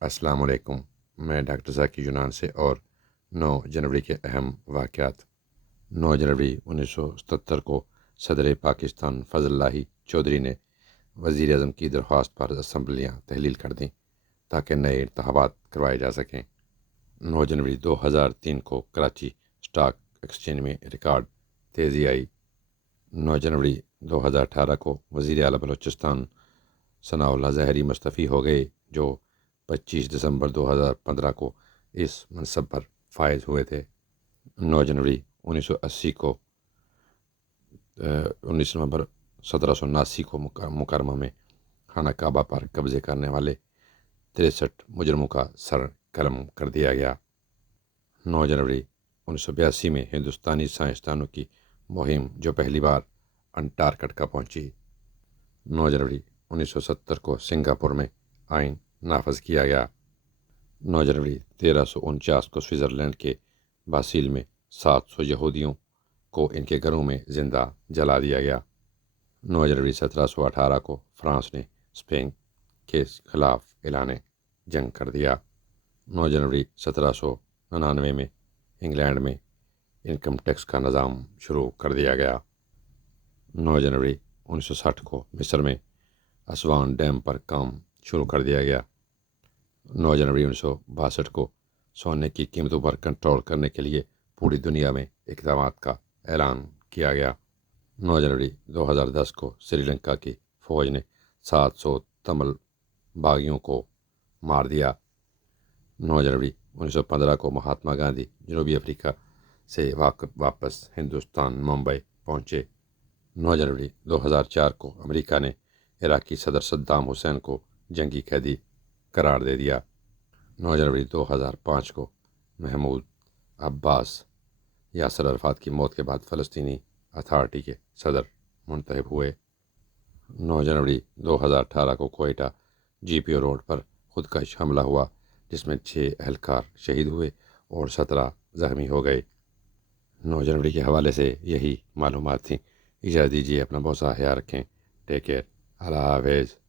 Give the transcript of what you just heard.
السلام علیکم۔ میں ڈاکٹر ذاکر یونان سے اور 9 جنوری کے اہم واقعات۔ 9 جنوری 1977 کو صدر پاکستان فضل اللہ چودھری نے وزیر اعظم کی درخواست پر اسمبلیاں تحلیل کر دیں تاکہ نئے انتخابات کروائے جا سکیں۔ 9 جنوری 2003 کو کراچی اسٹاک ایکسچینج میں ریکارڈ تیزی آئی۔ 9 جنوری 2018 کو وزیر اعلیٰ بلوچستان ثناء اللہ ظاہری مستعفی ہو گئے، جو 25 دسمبر 2015 کو اس منصب پر فائز ہوئے تھے۔ 9 جنوری 1980 کو 19 نومبر 1779 کو مکرمہ میں خانہ کعبہ پر قبضے کرنے والے 63 مجرموں کا سر قلم کر دیا گیا۔ 9 جنوری 1982 میں ہندوستانی سائنسدانوں کی مہم جو پہلی بار انٹارکٹیکا پہنچی۔ 9 جنوری 1970 کو سنگاپور میں آئین نافذ کیا گیا۔ 9 جنوری 1349 کو سوئٹزرلینڈ کے باسیل میں 700 یہودیوں کو ان کے گھروں میں زندہ جلا دیا گیا۔ 9 جنوری 1718 کو فرانس نے اسپین کے خلاف اعلان جنگ کر دیا۔ 9 جنوری 1799 میں انگلینڈ میں انکم ٹیکس کا نظام شروع کر دیا گیا۔ 9 جنوری 1960 کو مصر میں اسوان ڈیم پر کام شروع کر دیا گیا۔ 9 جنوری 1962 کو سونے کی قیمتوں پر کنٹرول کرنے کے لیے پوری دنیا میں اقدامات کا اعلان کیا گیا۔ 9 جنوری 2010 کو سری لنکا کی فوج نے 700 تمل باغیوں کو مار دیا۔ 9 جنوری 1915 کو مہاتما گاندھی جنوبی افریقہ سے واپس ہندوستان ممبئی پہنچے۔ 9 جنوری 2004 کو امریکہ نے عراقی صدر صدام حسین کو جنگی قیدی قرار دے دیا۔ 9 جنوری 2005 کو محمود عباس یاسر عرفات کی موت کے بعد فلسطینی اتھارٹی کے صدر منتخب ہوئے۔ 9 جنوری 2018 کو کوئٹہ جی پی او روڈ پر خودکش حملہ ہوا، جس میں 6 اہلکار شہید ہوئے اور 17 زخمی ہو گئے۔ 9 جنوری کے حوالے سے یہی معلومات تھیں۔ اجازت دیجیے، اپنا بہت سا خیال رکھیں۔ ٹیک کیئر، اللہ حافظ۔